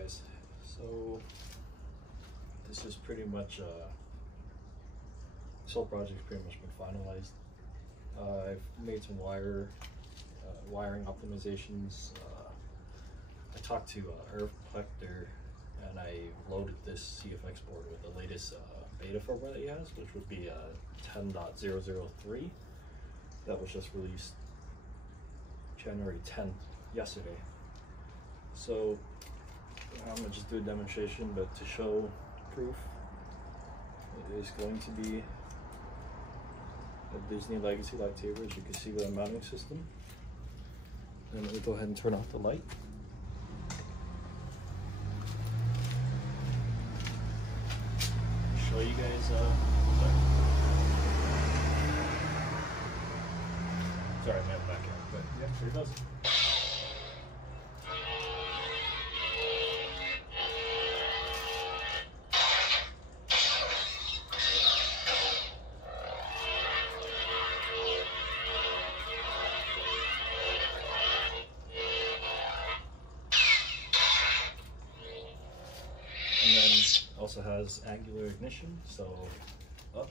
guys, so this is pretty much this whole project's pretty much been finalized. I've made some wiring optimizations. I talked to Irv Plechter, and I loaded this CFX board with the latest beta firmware that he has, which would be 10.003. That was just released January 10th, yesterday. So I'm gonna just do a demonstration, but to show proof, it is going to be a Disney Legacy lightsaber, as you can see with a mounting system. And let me go ahead and turn off the light. Show you guys. Sorry, I have back out, but yeah, here it goes. And then also has angular ignition, so up